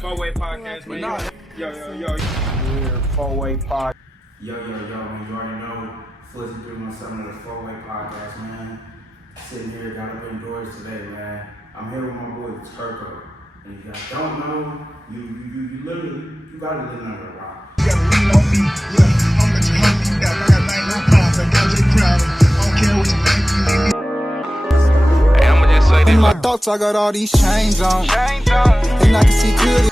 Four-way podcast, man. Yo. We're four-way podcast. Yo, man, you already know, Flizzy 317 of the four-way podcast, man. Sitting here, got up indoors today, man. I'm here with my boy, Turko. And if y'all don't know, you literally, you gotta live under a rock. You gotta lean on me, yeah. I'm let you help me back. I got 99 pounds, I got you crowded. I don't care what you think, you leave me. Hey, I'ma just say this. In my thoughts, I got all these chains on. And I can see clearly.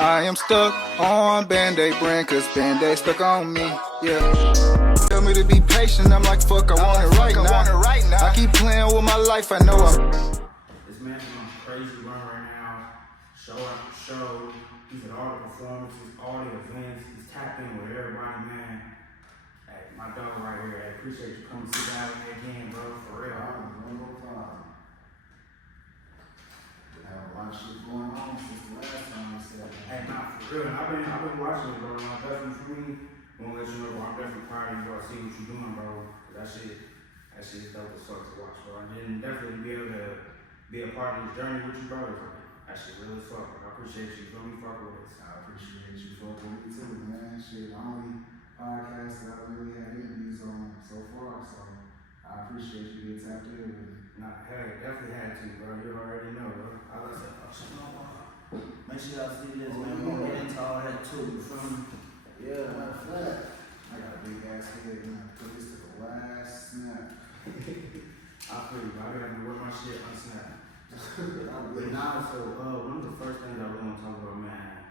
I am stuck on Band-Aid brand, cause Band-Aid stuck on me, yeah. Tell me to be patient, I'm like, fuck, I want it right now. I keep playing with my life, I know I'm... This man's on a crazy run right now, show after show. He's at all the performances, all the events. He's tapped in with everybody, man. Hey, my dog right here, I appreciate you coming to sit down with me again, bro, for real. A lot of shit going on since the last time we said that. Hey, nah, for real. I've been watching it, bro. I'm definitely for me. I'm gonna let you know, bro. I'm definitely proud of you, bro. I see what you're doing, bro. Cause that shit is dope as fuck to watch, bro. And then definitely be able to be a part of this journey with you, bro. That shit really is fuck, bro. I appreciate you. Feel me? Fuck with us. I appreciate you fucking with me too, man. Shit, the only podcast that I really had interviews on so far, so I appreciate you being tapped in with me. Nah, hey, definitely had to, bro. You already know, bro. I was like, oh, shit, no, make sure y'all see this, man. We're gonna get into all that too, you feel me? Yeah, matter of fact, I got a big ass head, man. Put this to the last snap. I feel you, bro. I gotta work my shit on snap. But now, so, one of the first things I really want to talk about, man,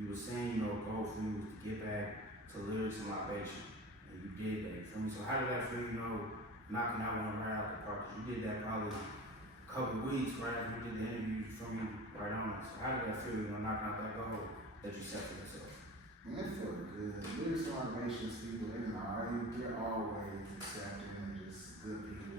you were saying, you know, goal for you was to get back to lyrics and libation. And you did that, you feel me? So how did that feel, you know, knocking that one right out the park? You did that probably a couple weeks, right after you did the interview, you feel me? Right on it. So how did that feel, you know, knocking out that goal that you set for yourself? Man, it felt good. Lyrics and libations people, they're always accepting and just good people,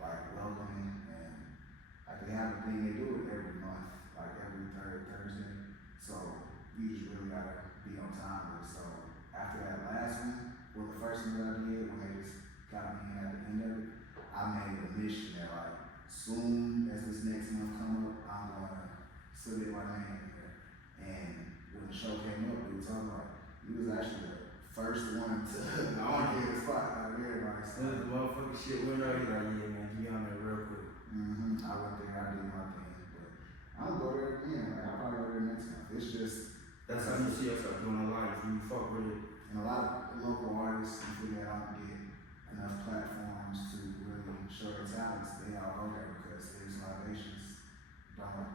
like welcoming, and like they have a thing, they do it every month, like every third Thursday. So you just really gotta be on time with it. So after that last one, well, the first one that I did, when they just got me in at the end of it, I made a mission that like soon as this next month come up, I'm gonna submit my name in there. And when the show came up, we were talking about you was actually the first one to get a spot out of everybody. So the motherfucking shit went out. He's like, yeah, man, you be on there real quick. I went there, I did my thing, but I don't go there again. Like, I'll probably go there next month. It's just that's how you see yourself doing a lot if you fuck with it. and a lot of local artists and people that don't get enough platforms to really show their talents, they all go there because there's libations don't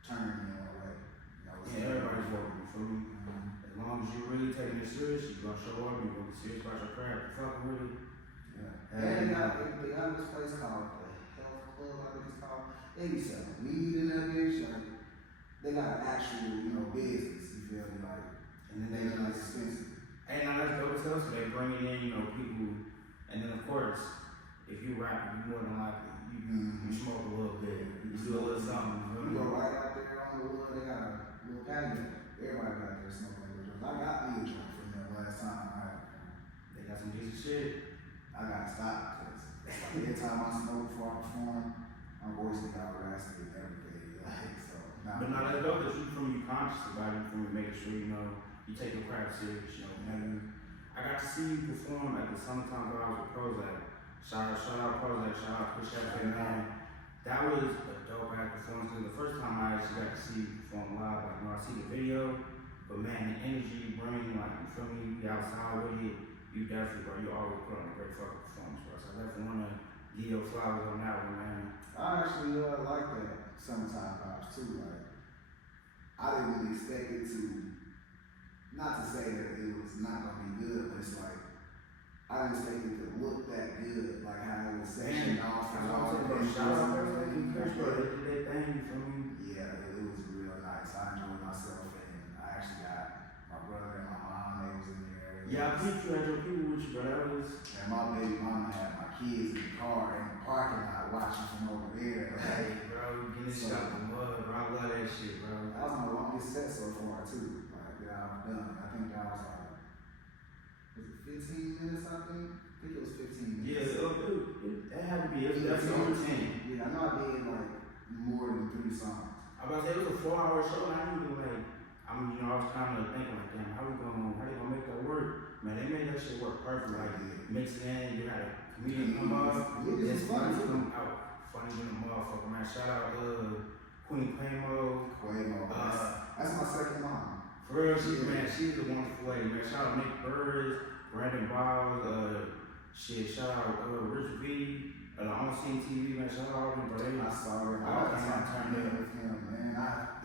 turn me in a way. You know, Yeah, everybody's working, you feel me? As long as you really taking it serious, you're gonna show up, you're gonna be serious about your craft, you fucking with it. Yeah. And they got this place called the Health Club, I think it's called. They be selling weed in that bitch. Like, they got an actual, business, you feel me? Like, and then they like expensive. And now that's dope as hell, so they bringing in, people, and then of course, if you rap, you more than likely, you smoke a little bit, you do a little something, You go right out there on the wood, they got a little patio. Everybody got there smoking a little. I got me a drink from them last time. They got some decent shit. I gotta stop because every time I smoke before I perform, my voice get out raspy and everything. Like, so, But no, that's dope that you conscious about it, from making sure, you take your craft serious, I got to see you perform at the Summertime Vibes with Prozac. Shout out Prozac, shout out Push That man. That was a dope ass performance. Cause the first time I actually got to see you perform live, I see the video, but man, the energy you bring, like, you feel me, you be outside with it, you definitely, bro, you always put on a great fucking performance, bro. So I definitely want to give your flowers on that one, man. I actually like that Summertime Vibes too. Like, I didn't really expect it to, not to say that it was not gonna be good, but it's like, I didn't expect it to look that good, like how it was sectioned off and all that. Yeah, it was real nice. I enjoyed myself, and I actually got my brother and my mom, they was in there. Yeah, I think you had your people with you, bro. That was. And my baby mama had my kids in the car in the parking lot watching from over there. Hey, bro, getting shot in the mud, bro. I love that shit, bro. That was my longest set so far, too. Like, that I've done. I think that was like, was it 15 minutes, I think? I think it was 15 minutes. Yeah, it had to be. That's the only 10. Yeah, I know I did like more than 3 songs. about to say it was a 4-hour show, and I didn't even like. I was kind of thinking like, damn, how they gonna make that work? Man, they made that shit work perfect. Like, mix it in, you had a comedian come up, it's funny come out, funny than a motherfucker, man. Shout out Queen Quamo. That's my second mom. For real, she's the wonderful lady, man. Shout out Nick Burris, Brandon Biles, shout out Rich V. The On-Scene TV, man, shout out all them, bro. I saw him. I turned in with him, man.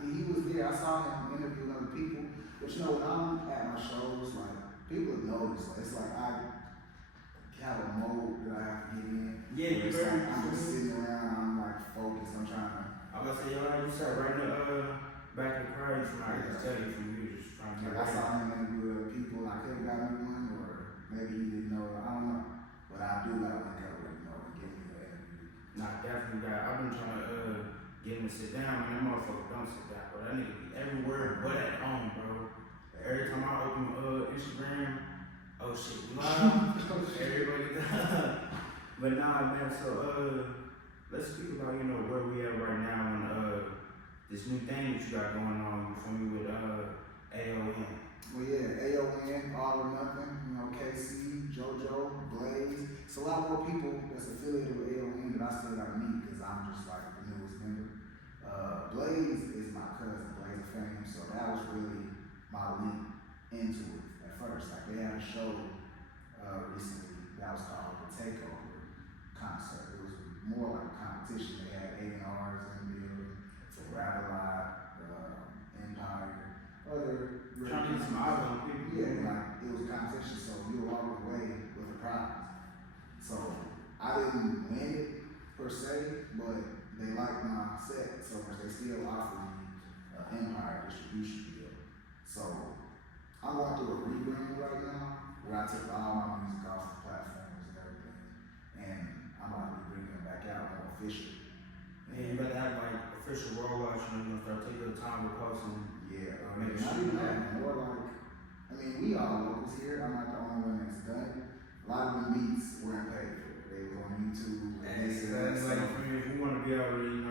He was there. I saw him interviewing other people. But you know, when I'm at my shows, like, people notice. Like, it's like I have a mode that I have to get in. Yeah, you like, I'm just sitting around, I'm like focused, I'm trying to. I was gonna say, you sat right in the back of the crowd from I can tell you from you just trying to get I saw him interview other people, and I could have gotten one, or maybe he didn't know, I don't know. But I do like to go. Nah, definitely got. I've been trying to get him to sit down, man. That motherfucker don't sit down, bro. That nigga be everywhere but at home, bro. Every time I open Instagram, oh shit, we live. Everybody But nah, man, so let's speak about, where we at right now and this new thing that you got going on, you feel me, with A.O.N. Well, yeah, A.O.N, All or Nothing, KC, JoJo, Blaze. It's a lot more people that's affiliated with A.O.N that I still got to meet because I'm just like the newest member. Blaze is my cousin, Blaze of Fame, so that was really my link into it at first. Like, they had a show recently that was called the Takeover Concert. It was more like a competition. They had A&Rs in the building, Rap Live, Empire, other. Trying to get some eyes on people. Yeah, like, it was a competition, so you were walking away with a prize. So I didn't win it per se, but they liked my set so much they still offered me an Empire distribution deal. So I'm going through a rebranding right now where I took all my music off the platforms and everything, and I'm about to bring them back out more official. And you better have like official rollouts, you're gonna start taking your time with posting. Yeah, make not sure even that, more like, we all locals here. I'm not the only one that's done it. A lot of them beats weren't paid for. They was on YouTube. If you want to be able to,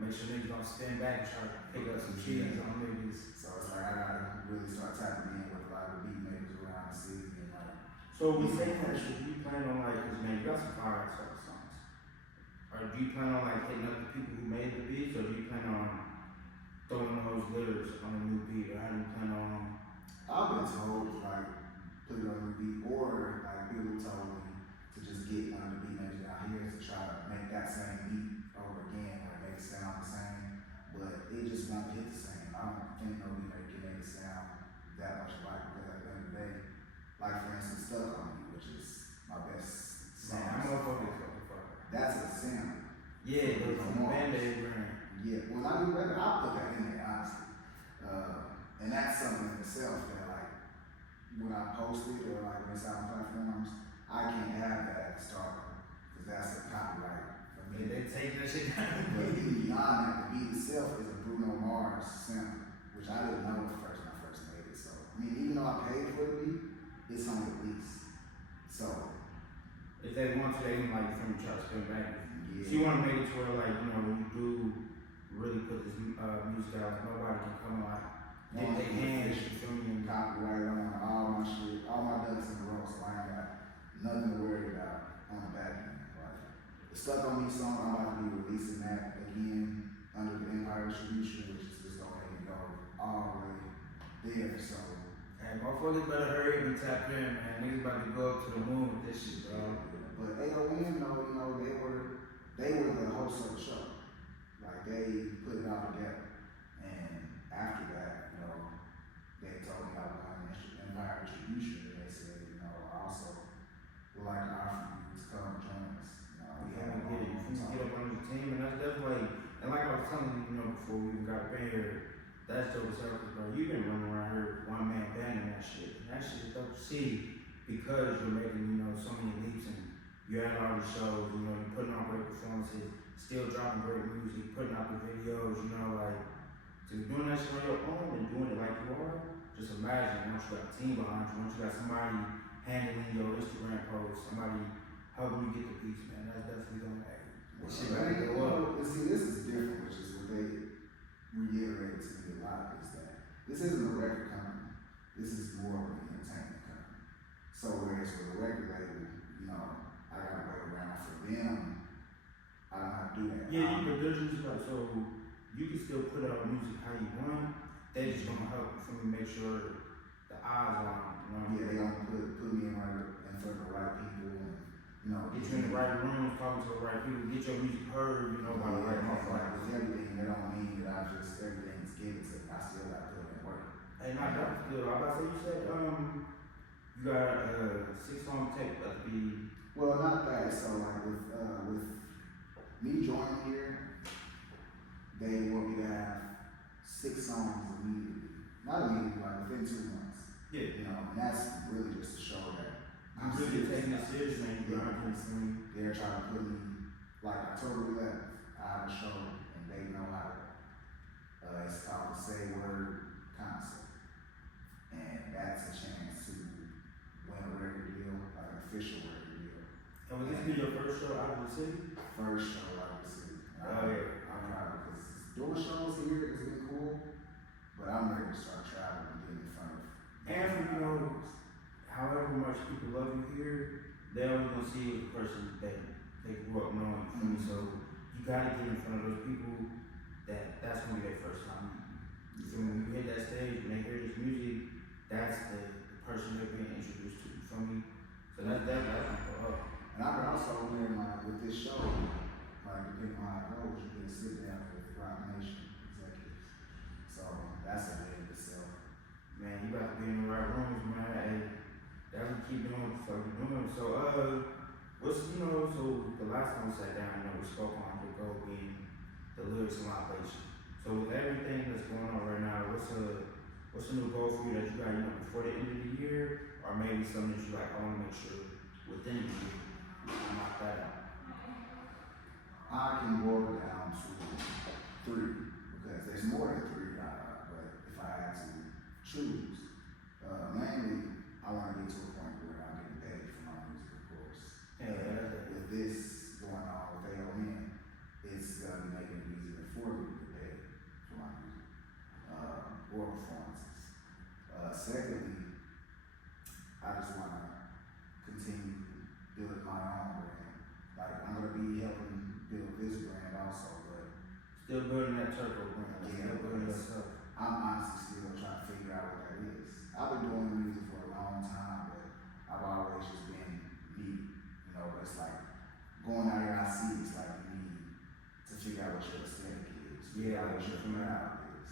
make sure niggas don't stand back and try to pick up some cheese on niggas. So it's like I gotta really start tapping in with a lot of beat makers around the city and like. So we saying that, should you plan on like, cause man, you got some fire type of songs. Or do you plan on like hitting up the people who made the beats, or do you plan on throwing those lyrics on a new beat, or how do you plan on? I've been told like put it on the beat, or like people told me to just get one of the beat makers out here to try to make that same beat over again, or make it sound the same, but it just won't hit the same. I don't think no beat maker can make it sound that much alike, because at the end of the day, like for instance, Stuck on Me, which is my best song. Man, I'm gonna fuck. That's a sample. Yeah, but from Band-Aid brand. Yeah, when I do record, I'll put that in there, honestly. And that's something in itself that, like, when I post it or like when it's out on platforms, I can't have that at the start because that's a copyright for me. They take that shit down. But even beyond that, the beat itself is a Bruno Mars sample, which I didn't know at first when I first made it. So, even though I paid for the beat, it's on the lease. So, if they want to, they can like from try to spin back. Yeah. So you want to make it to where like, when you do really put this music out, nobody can come like get their hands, you feel me? Copyright on all my shit, all my ducks in a row, so I ain't got nothing to worry about on the back end. Like, the Stuck on Me song, I'm about to be releasing that again under the Empire distribution, which is just gonna make it go all the way there. So, hey, motherfuckers better hurry up and tap in, man. Niggas about to go up to the moon with this shit, bro. But A.O.N, they were the host of the show. Like, they put it all together. And after that, they told me I was on Empire distribution, and they said, I also would like to offer you to come join us. We Yeah, have get up on the team, and that's definitely, and like I was telling you, before we even got up in here, that's dope as hell, bro. You've been running around here one man banging that shit. And that shit is dope to see because you're making, so many leaps and you're at all the shows, you're putting on great performances, still dropping great music, putting out the videos, like, to doing that shit on your own and doing it like you are, just imagine once you got a team behind you, once you got somebody handling your Instagram posts, somebody helping you get the beats, man, that's definitely gonna happen. Shit better go up. See, this is different, which is what they lot is that this isn't a record company. This is more of an entertainment company. So whereas with a record label, you know, I gotta wait around for them. I don't have to do that. Yeah, but there's just like, so you can still put out music how you want. They just gonna help for me make sure the eyes are on, you know what I mean? Yeah, they gonna put me in front of the right people, and you know, Get you in the right rooms, talking to the right people, get your music heard, you know, by the right motherfuckers. like with everything, that don't mean that I just everything's given to me. I still got to put in work. Hey, not that good. I was about to say, you said, you got 6-song tape that be. Well, not that. So like with me joining here, they want me to have 6 songs immediately. Not immediately, like within 2 months. Yeah. You know, and that's really just to show that I'm really taking it serious, man. They're trying to put me, like October 11th, I have a show and they know how to, it's called the Say Word Concert. And that's a chance to win a record deal, like an official record deal. And would this be your first show out of the city? First show out of the city. Oh, yeah. I'm proud because doing shows here has been cool, but I'm ready to start traveling and getting in front of. And you know, however much people love you here, they always gonna see you as a person that they grew up knowing. You feel me? So you gotta get in front of those people that's gonna be their first time. So when you hit that stage and they hear this music, that's the person they're being introduced to. You feel me? So that's gonna go up. And I can also learn like with this show, like depending on how it goes, you can sit down with Rock Nation executives. So that's a big itself. Man, you got to be in the right rooms, man. Hey, that's what you keep doing. So you doing. So what's so the last time we sat down, we spoke on the goal being the lyrics and libation. So with everything that's going on right now, what's a new goal for you that you got, before the end of the year, or maybe something that you like, I want to make sure within the year you can knock that out. I can boil it down to 3 because there's more than 3. But if I had to choose, mainly I want to get to a point where I'm getting paid for my music, of course. Yeah. With this going on with A.O.N, it's gonna be making it easier for me to get paid for my music or performances. Secondly, I just want to continue building my own brand. Like I'm gonna be helping build this brand also, but Still building that Turko brand. yeah, Still building yourself. I'm honestly still trying to figure out what that is. I've been doing music for a long time, but I've always just been me. But it's like going out here, I see it's like you need to figure out what your aesthetic is, figure out what your crowd is,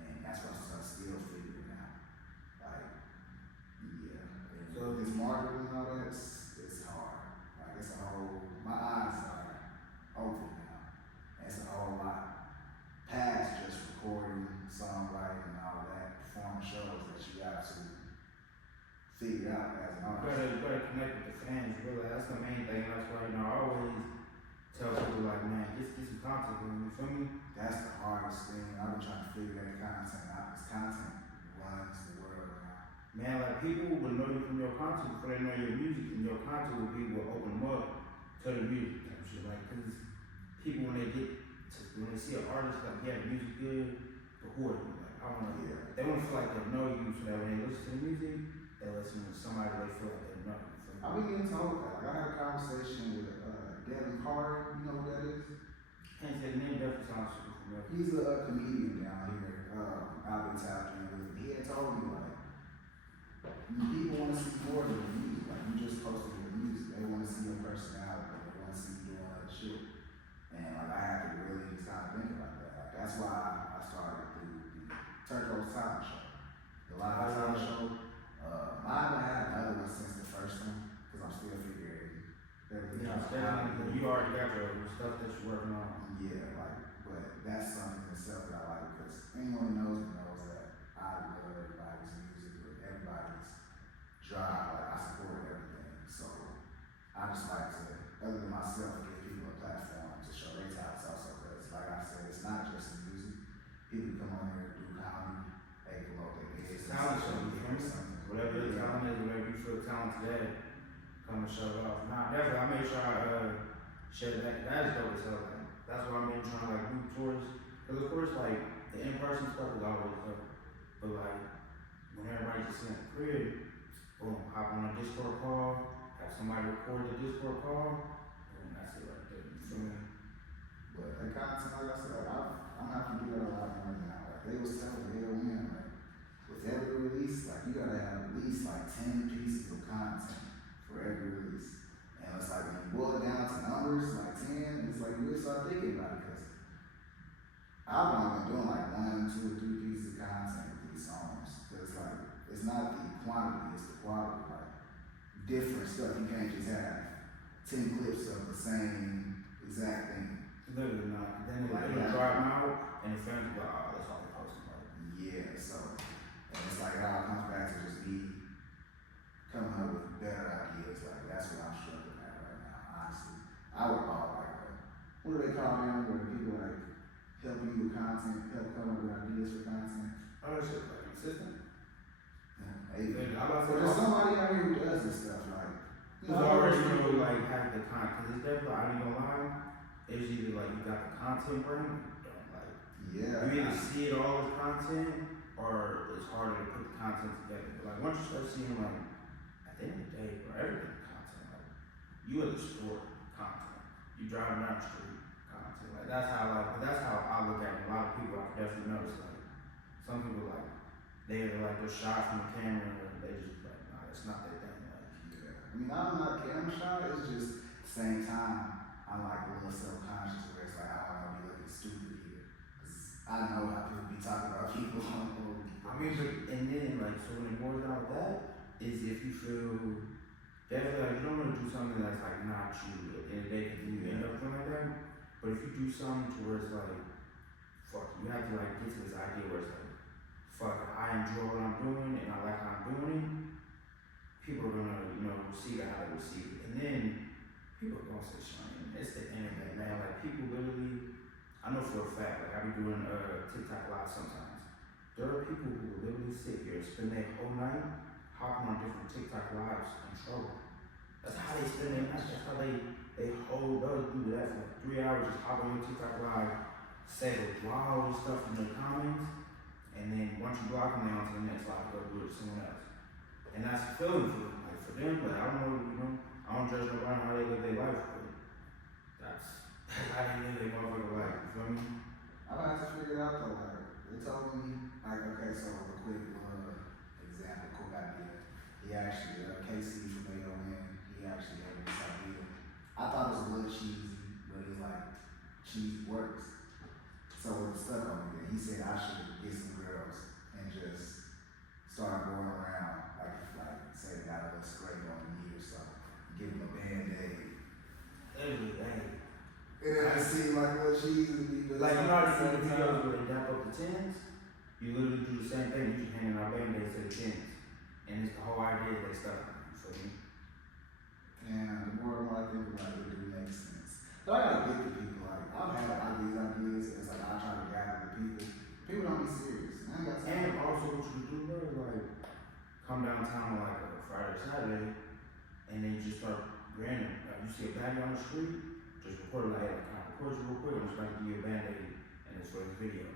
and that's what I'm still figuring out. Like, yeah, So this marketing and all that, it's hard. Like it's a whole. My eyes are open now. It's a whole lot past just recording, songwriting, and all that, performing shows that you got to figure out as an artist. You gotta connect with the fans, really. That's the main thing. That's why, I always tell people like, man, get some content, you feel me? That's the hardest thing. I've been trying to figure that content out. This content runs the world now. Man, like people will know you from your content before they know your music, and your content will be what open them up to the music type shit. Like, cause people when they see an artist like, yeah, the music good, but who are you? Like, I don't know. Yeah. They want to feel like they know you, so that when they listen to the music, they listen to somebody they feel like they know. I've been getting told that. Like I had a conversation with Devin Carter. You know who that is? Can't say the name, definitely sounds super familiar. He's a comedian down here, out in South Carolina. He had told me like, people want to see more than the music. Like you just posted your music. They want to see your personality. They want to see you doing other shit. And like I had to really just kind of think about that. Like, that's why I started the Turko's Talent Show. The live talent show. I haven't had another one since the first one because I'm still figuring everything out. You already got your stuff that you're working on. Yeah, but that's something in itself that I like because anyone who knows me knows that I love everybody's music or everybody's drive. Like I support everything. So I just like to, other than myself, give people a platform to show their talents also because like I said, it's not just the music. People come on here and do comedy, they promote their business. Talent show, whatever your talent is, whatever you feel talented at, come and show it off. Nah, definitely, I made sure I share that. That is dope as hell. Like, that's what I've been trying to like move towards. Because of course, like the in-person stuff is always covered. But like, when everybody just in the crib, boom, hop on a Discord call, have somebody record the Discord call, boom, that's it right there. You feel me? But that content, like I said, I'm having to do that a lot more now. Like they was telling A.O.N, like with every release, like you gotta have at least like 10 pieces of content for every release. And it's like when you boil it down to numbers, like 10, it's like you really start thinking about it because I've only been doing like 1, 2, or 3 pieces of content with these songs. But it's like it's not the quantity, it's the quality. Like different stuff. You can't just have 10 clips of the same exact thing. Literally not. Then Like, it'll drive them out, and the fans will be like, oh, that's all they posting. Like, Yeah, so and it's like it all comes back to just me coming up with better ideas. Like that's what I'm struggling at right now, honestly. I would call it like what do they call them where people like help you with content, help come up with ideas for content? oh, that shit, like, consistent. Yeah, maybe. Maybe. I'm about to Or say, there's somebody out here who does this stuff, like because I already know, like, have the content. Because it's definitely, I ain't gonna lie, it's either like you got the content brain, or you don't. Like, yeah. you either see it all as content, or it's harder to put the content together. But like, once you start seeing, like, at the end of the day, bro, everything is content. Like, you at the store, content. You driving down the street, content. Like, that's how I look at it. A lot of people, I can definitely notice, like, some people, like, they're shot from the camera, and they just, like, nah, that's not their thing. Like, Yeah. I mean, I'm not camera shy, it's just at the same time, I'm like a little self-conscious where it's like, I don't want to be looking stupid here. Cause I know how people be talking about people on I mean, but, and then, like, so when it boils down to that, is if you feel, definitely, like, you don't want to do something that's, like, not you, at the end of the day, because you end up feeling like that, but if you do something to where it's, like, fuck, you have to, like, get to this idea where it's, like, fuck, I enjoy what I'm doing, and I like how I'm doing it, people are gonna, you know, receive it how they receive it, and then, people are gonna say shit, it's the internet, man, like, people literally, I know for a fact, like, I be doing, TikTok live sometimes. There are people who will literally sit here, spend their whole night hopping on different TikTok lives and trouble. That's how they spend their night. That's how they hold those do that for like 3 hours, just hop on your TikTok live, say the wildest stuff in the comments, and then once you block them, they on to the next live, go do it to someone else. And that's a feeling for them. Like for them, like I don't know, you know, I don't judge nobody how they live their life, but that's how they live their motherfucking life. You feel me? I'm gonna have to figure it out though. Like they told me, like okay, so a quick example, quick idea. He actually, Casey from A.O.N, he actually gave me this idea. I thought it was a little cheesy, but he's like, cheese works. So it stuck on me. He said I should get some girls and just start going around, like say they got a little scrape on the knee or something, give them a band-aid. And then it seemed like a little cheesy to me, but Like you know how you see the videos where they dap up the tins? You literally do the same thing, you just handing out band-aids to the tins. And it's the whole idea that they stuck on you, feel me? And the more and more I think about it, it really makes sense. But I gotta get the people, like, I've had all these ideas, it's like I try to gather the people. People don't be serious. I ain't got time. And also what you do, bro, is like, come downtown on like a Friday or Saturday, and then you just start random. Like you see a baddie on the street, just record it like, hey, can I record you real quick? I'm just about to give you a band-aid, and it's for this video.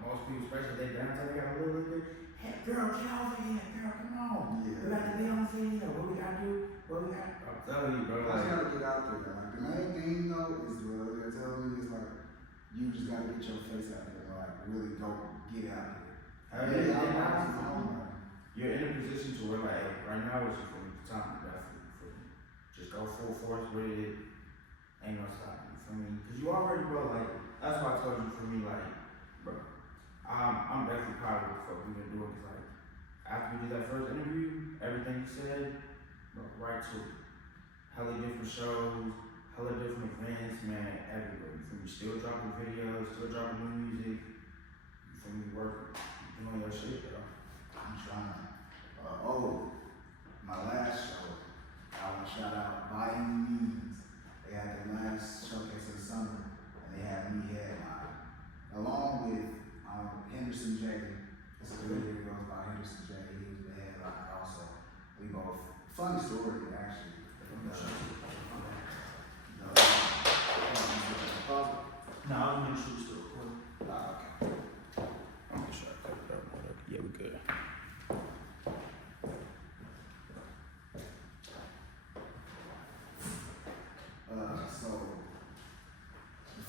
Most people, especially they downtown, they got a little bit. Hey, girl, get over here, girl, come on. Yeah. We got to be on the video. What we gotta do? What we got? I'm telling you, bro. I just Like, gotta get out there. Like the main thing though is what they're telling me is like you just gotta get your face out there, like really go get out there. you're in a position to where like right now it's for the time definitely for me. Just go full force with it. Ain't no stopping you for me. Cause you already, bro, like that's why I told you for me, like, bro, I'm definitely proud of what the fuck we been doing. Cause like after we did that first interview, everything you said, bro, right to it. Hella different shows, hella different events, man, everywhere. You feel me? Still dropping videos, still dropping new music. You feel me? Working, doing your shit, bro. I'm trying. My last show, I want to shout out By Any Means. They had their last showcase of the summer, and they had me headline, along with Henderson J. It's a video that goes by Henderson J. He was the headline also. We both, funny story actually. No, I'm gonna shoot still. Okay.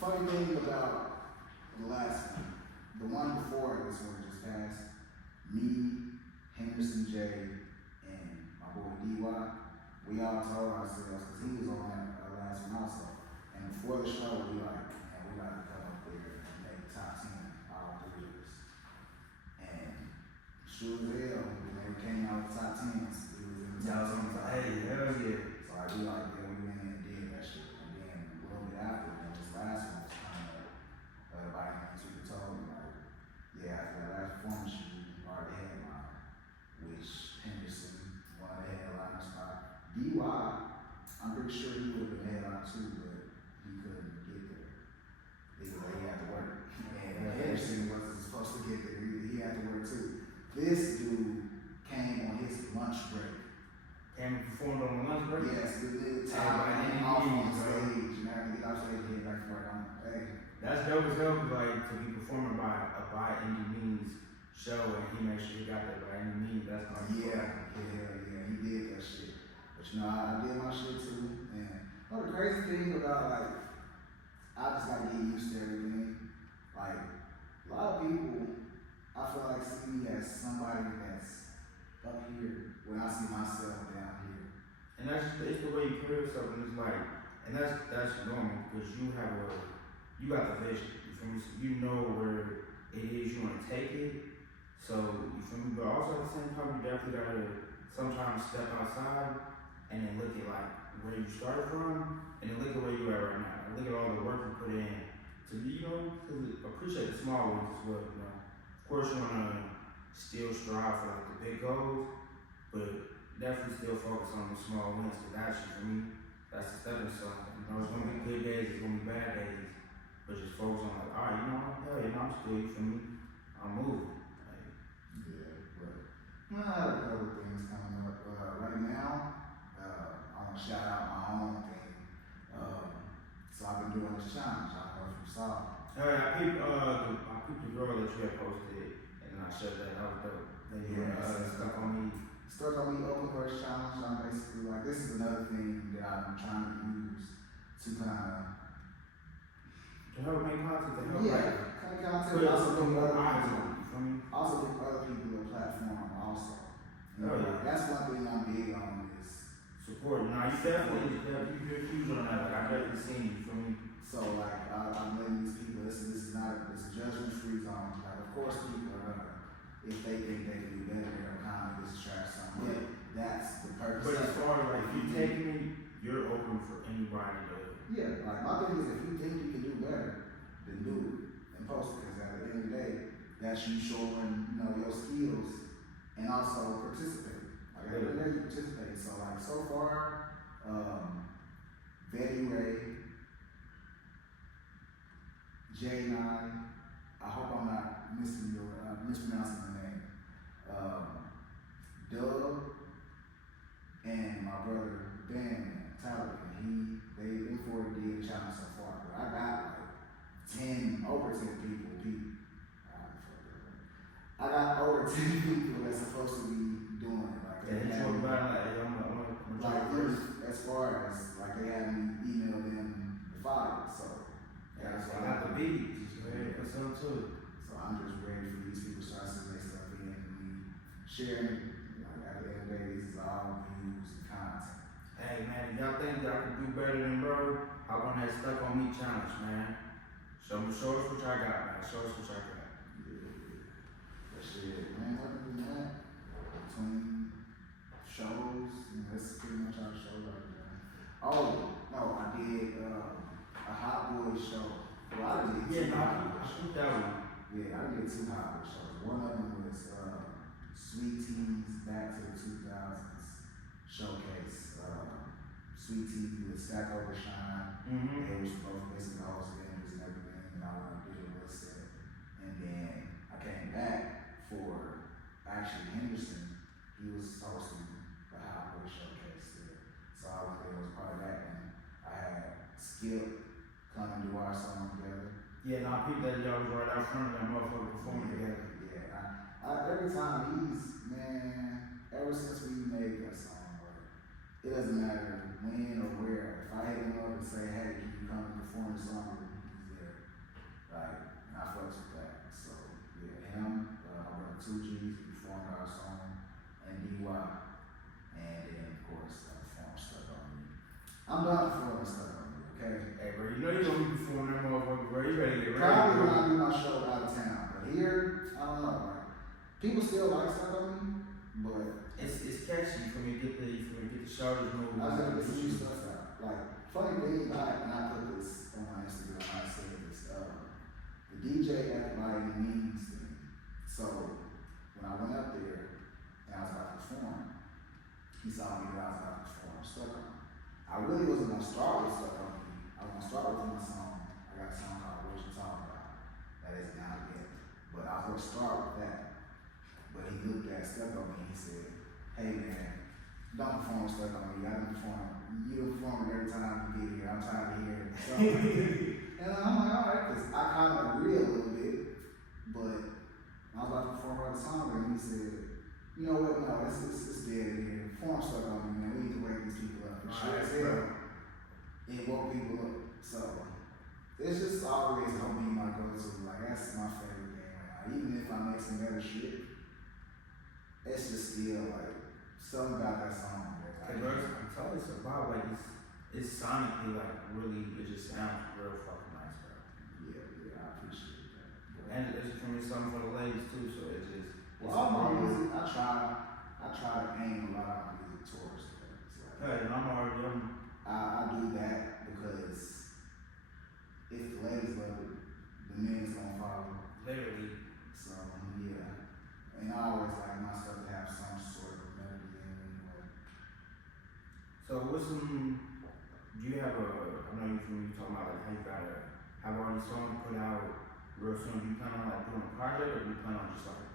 funny thing about the last one, the one before this one just passed, me, Henderson J, and my boy D.Y., we all told ourselves, because he was on that last one also, and before the show, we like, man, we got to come up there and make the top 10, all three of us. And sure as hell, when they came out with top 10s, we was in the top 10s. Hey, hell yeah. So I do like, yeah, we went in and did that shit. And then a little bit after, when this last one was coming up, by any means we were told me, like, yeah, after that last performance, you are the headline, which Henderson, one of the headliners, D.Y., I'm pretty sure he would have been headline too, but he couldn't get there. Because he had to work. And Henderson wasn't supposed to get there either. He had to work too. This dude came on his lunch break. And performed on the lunch break? Yes, the time off on stage, and after he got off stage, he came back to work. Hey. That's dope as hell, 'cause like to be performing by any means show, and he made sure he got there by any means. That's my Yeah, he did that shit. But you know, I did my shit too, and the crazy thing about like, I just gotta get used to everything. Like, a lot of people, I feel like see me as somebody that's up here when I see myself down here. And it's the way you put yourself, and it's like, and that's normal, because you got the vision. You feel me? So you know where it is you want to take it. So you feel me? But also at the same time, you definitely gotta sometimes step outside and then look at like where you started from, and then look at where you are right now. And look at all the work you put in to be, to appreciate the small ones as well. Of course, you wanna still strive for like the big goals, but definitely still focus on the small wins. Cause actually, for me, that's the stepping stone. It's gonna be good days, it's gonna be bad days, but just focus on like, all right, hell yeah, I'm still, you feel me? I'm moving. Like, yeah, but I have a couple things coming up. Right now, I want to shout out my own thing. So I've been doing this challenge. I don't know if you saw. I peeped the girl that you had posted, and then I shut that. That was dope. Stuck on me. Stuck on me open verse challenge. I'm basically like, this is another thing that I'm trying to use to kind To help make content, to help of, like, kind of content. put Also some give more other eyes people, on it, you feel me? also give other people a platform. Also, Oh, yeah. that's one thing I'm big on is. Support. Nah, you definitely, you're huge on that. Like, I've definitely seen you, feel me? So like I'm letting these people listen. This is not a judgment-free zone. Like of course people are gonna, if they think they can do better, they're gonna comment this trash something. But that's the purpose. But as far as like, if you take me, you're open for anybody to. Yeah, like my thing is if you think you can do better, then do it and post it. Because at the end of the day, that's you showing your skills and also participate. Like at the end of the day, you participate. So like so far, Betty Ray, J9, I hope I'm not mispronouncing the name. Doug and my brother Ben Tyler, they four did a challenge so far. But I got like over 10 people. I got over 10 people that's supposed to be doing it. Like as far as like they had me email them the file. So that's I why got the beats. That's up to it. So I'm just ready for these people to start sending their stuff in and me sharing. At the end of the day, this is all views and content. Hey man, if y'all think that I can do better than bro, hop on that Stuck on Me challenge, man. Show us what I got, man. Show us what I got. Yeah. But shit, man, other than that, between shows, that's pretty much our show right now. Oh, no, I did a Hot Boy show. Well, I did two Hot Boy shows. That one. Yeah, I did two Hot Boy shows. One of them was Sweet Tea's Back to the 2000s showcase. Sweet Tea with Stack Overshine. They was both basically the host vendors and everything, and I went and did a little set. And then I came back for actually Henderson. He was hosting the Hot Boy showcase there. So I was there, was part of that, and I had Skip come and do our song together. Yeah, nah, people that y'all was right out front of that motherfucker performing together. Yeah, every time ever since we made that song, it doesn't matter when or where. If I hit him up and say, hey, can you come and perform the song with me? He's out. And then, of course, perform stuck on me. I'm done performing stuck on me, okay? Hey, bro, you know you gonna be performing that motherfucker, bro. You better get ready, Probably when bro. I do my show out of town. But here, I don't know, like, people still like stuck on me, but It's catchy for me to get the shoulders moving. I was able to see stuff out. Like, funny thing, I put this on my Instagram, I said this, the DJ acted like he means to me. So, when I went up there and I was about to perform, he saw me that I was about to perform stuck on me. I really wasn't gonna start with stuck on me. I was gonna start with my song. I got a song called What You Talking About. That isn't out yet. But I was gonna start with that. But he looked at stuck on me and he said, hey man, don't perform stuck on me. I done perform. You perform every time you get here. I'm tired of hearing it. And I'm like, alright, because I kind of agree a little bit. But I was about to perform another song and he said, you know what, no, it's dead in here. Perform stuck on me, man. We need to wake these people up. For sure as hell, it woke people up. So, it's just always gonna be my go-to. Like, that's my favorite game right now. Even if I make some better shit, it's just still like something about that song. Hey, bro, I'm telling you, it's about like it's sonically like really, it just sounds real fucking nice, bro. Yeah, I appreciate that. And it's for me something for the ladies too, so it's just. Well, all my music, I try to aim a lot of my music towards that. So, Hey, and I'm already I do that because if the ladies love it, the men's gonna follow. literally. So yeah, and I always like my stuff to have some sort of melody in it anyway. So what's some? Do you have a? I know you talking about like how you gotta have all these songs put out real soon. Do you plan on like doing a project, or do you plan on just like?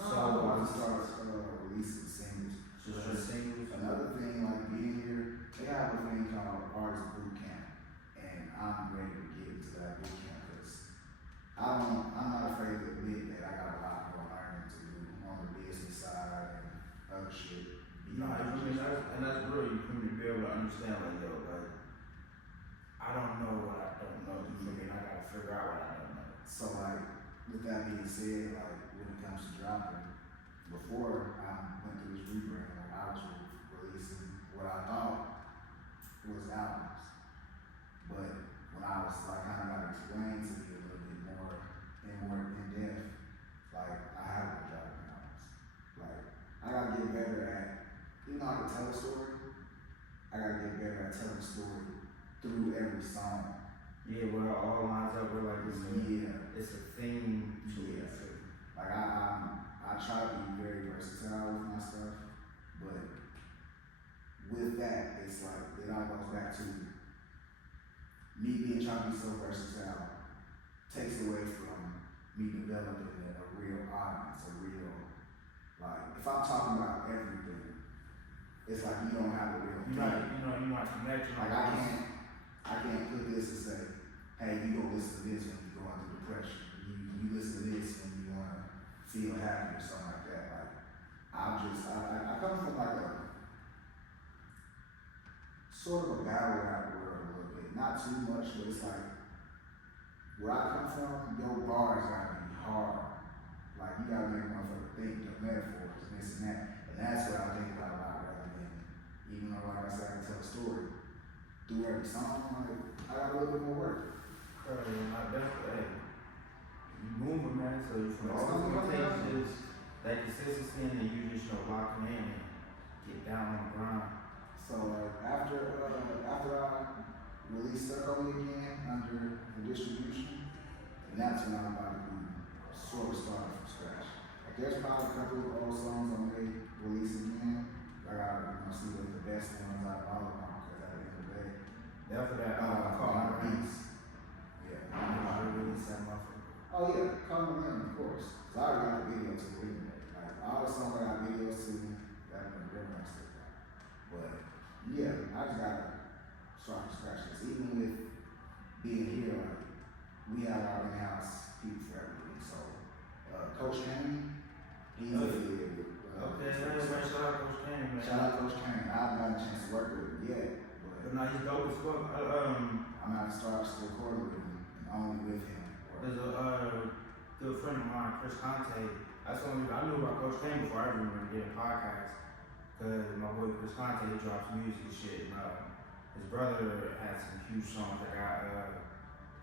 I want to start releasing singles. Just singles. Another thing, like being here, they have a thing called Artist Boot Camp, and I'm ready to get into that boot camp because I'm not afraid to admit that I got a lot more learning to do on the business side and other shit. No, I mean that's really for me to be able to understand like yo, like I don't know what I don't know. You feel me? And I gotta figure out what I don't know. So like, with that being said, like when it comes to dropping, before I went through this rebrand, like I was releasing what I thought was albums. But when I was like kind of got explained to me a little bit more in depth, like I haven't been dropping albums. Like I gotta get better at, even though I can tell a story, I gotta get better at telling a story through every song. Yeah, where it all lines up with like it's Yeah. a theme to it. Yeah. Like I try to be very versatile with my stuff, but with that, it's like it all goes back to me being trying to be so versatile takes away from me developing a real audience, a real like if I'm talking about everything, it's like you don't have a real You're not connecting. like I can't put this and say, hey, you go listen to this when you're going through depression. You listen to this when you want to feel happy or something like that. Like I come from like a sort of a battle rap world a little bit. Not too much, but it's like where I come from, your bars gotta be hard. Like you gotta make a motherfucker think the metaphors and this and that. And that's what I think about a lot rather than, even though like I said I can tell a story through every song, like I got a little bit more work. Not definitely. You moving, man. So you from all the limitations, that consistency, and then you just locking in and get down on the grind. So after I release Turko again under the distribution, and that's when I'm about to be sort of starting from scratch. Like there's probably a couple of old songs I may release again. I gotta see what the best ones out of all of them, because at the end of the day, After that, call my beats. Yeah, I really set my foot. oh yeah, call my name, of course. Cause I already got the video to it anyway. Like all the songs I got videos to, that been real nice stuff. But yeah, I just gotta start from scratch. Cause even with being here, like we have our in-house people for everything. So Coach Kane, he's affiliated with. Okay, man, shout out Coach Kane, man. Shout out Coach Kane. I haven't gotten a chance to work with him yet, But now he's dope as fuck. I'm gonna start recording with him and only with him. There's a good friend of mine, Chris Conte. That's the only I knew about Coach Kane before I even remember getting a podcast. Cause my boy Chris Conte, he drops music and shit, and his brother had some huge songs that got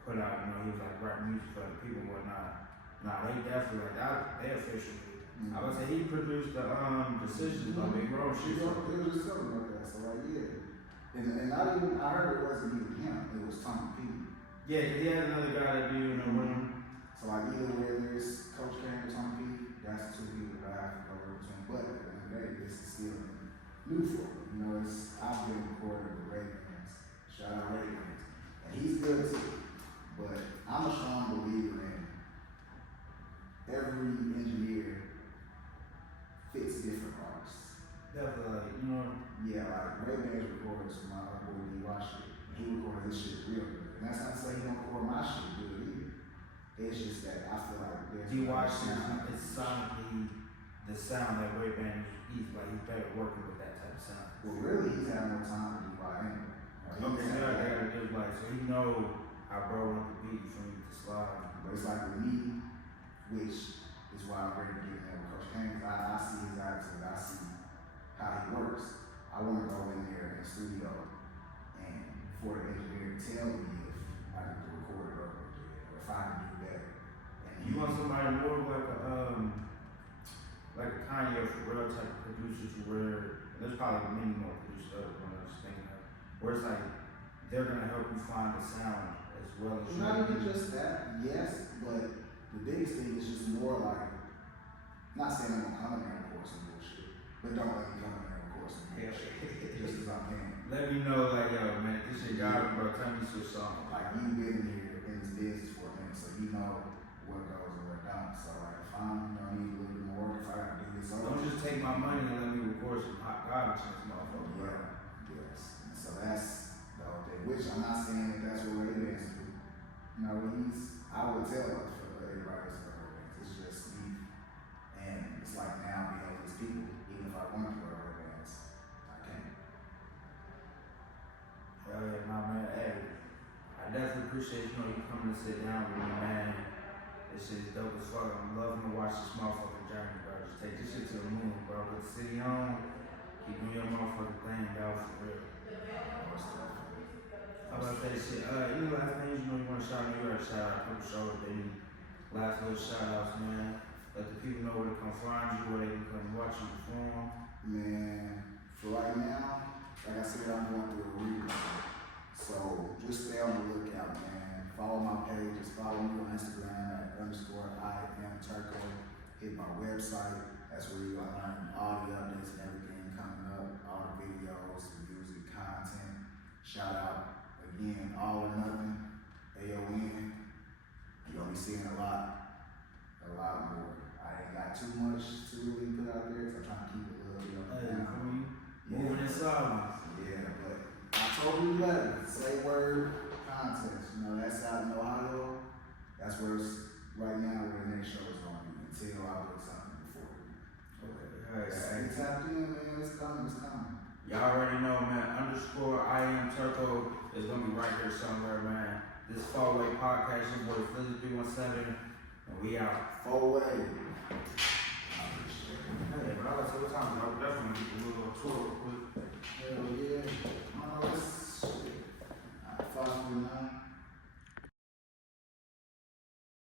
put out. You know, he was like rap music for other people and whatnot. Nah, they definitely like that. They official. I would say he produced the decisions by Big Bro shit. It was just something like that. So like yeah. And not even, I heard it wasn't even him, it was Tommy P. Yeah, cause he had another guy that do in the room. So like either whether it's Coach Kane or Tommy P, that's the two people that I have to go over between. But at the end of the day, this is still new for me. You know, I've been recording with Ray-Bans. Shout out Ray-Bans. And he's good too. But I'm a strong believer in every engineer fits different artists. Definitely, like, you know. Yeah, like Ray-Bans records my boy D.Y. shit. He records this shit real good. And that's not to say he don't record my shit good either. It's just that I feel like there's D.Y. sound, it's sonically the sound that Ray-Ban, he's better working with that type of sound. Well, really, he's had no time to D.Y. anyway. Okay, so he know how bro want the beat for me to slide. But it's like with me, which is why I'm ready to get in there with Coach Kane, because I see his attitude, I see how he works. I want to go in there in the studio and for the engineer to tell me if I can record it or if I can do better. And You want somebody more like a Kanye or Pharrell type of producer to where, there's probably many more producers that I'm just thinking of, where it's like, they're gonna help you find the sound as well as not even just that, yes, but the biggest thing is just more like, not saying I'm gonna come in there and record some bullshit, but don't let me come in there and record some bullshit, just as I can. Let me know, like, yo, man, this shit got bro, tell me some song. Like, you've been here in this business for a minute, so you know what goes and what don't. So, like, if I'm, need a little bit more work, if I gotta do this over. Don't just take my money and let me record some hot garbage in this motherfucker, bro. Yeah, yes. And so that's the whole thing, which I'm not saying that that's what Ray-Bans do. You know, I would tell us for everybody else for Ray-Bans. It's just me. And it's like now being with these people, even if I want to wear Ray-Bans, I can't. Hell yeah, my man, hey, I definitely appreciate, you coming to sit down with me, man. This shit is dope as fuck. I'm loving to watch this motherfucking journey, bro. Just take this shit to the moon, bro. Put the city on. Keep doing your motherfucking thing, dog, for real. I'm about to say shit. Any last things you want to shout out? You already shout out a couple shows, but any last little shout outs, man. Let the people know where to come find you, where they can come watch you perform. Man, for right now, like I said, I'm going through a reboot. So just stay on the lookout, man. Follow my page, just follow me on Instagram at _I.am Turko. Hit my website. That's where you'll learn all the updates and everything coming up, all the videos, the music, content. Shout out again, All or Nothing, A.O.N. You're gonna be seeing a lot more. I ain't got too much to really put out there, so I'm trying to keep it a little bit up and down. Moving in silence. Yeah, but October 11th, Say Word contest. You know, that's out in Ohio. That's where it's right now where the next show is going to be until I put something before it. Okay, Stay tapped in, man. It's coming. Y'all already know, man. _I am Turko is gonna be right there somewhere, man. This Fallway Podcast, your boy Philly 317, and we out. Forward. Hey, bro, so what time? Bro, definitely get a little tour real quick. Hell yeah. I don't know, it's 5:49.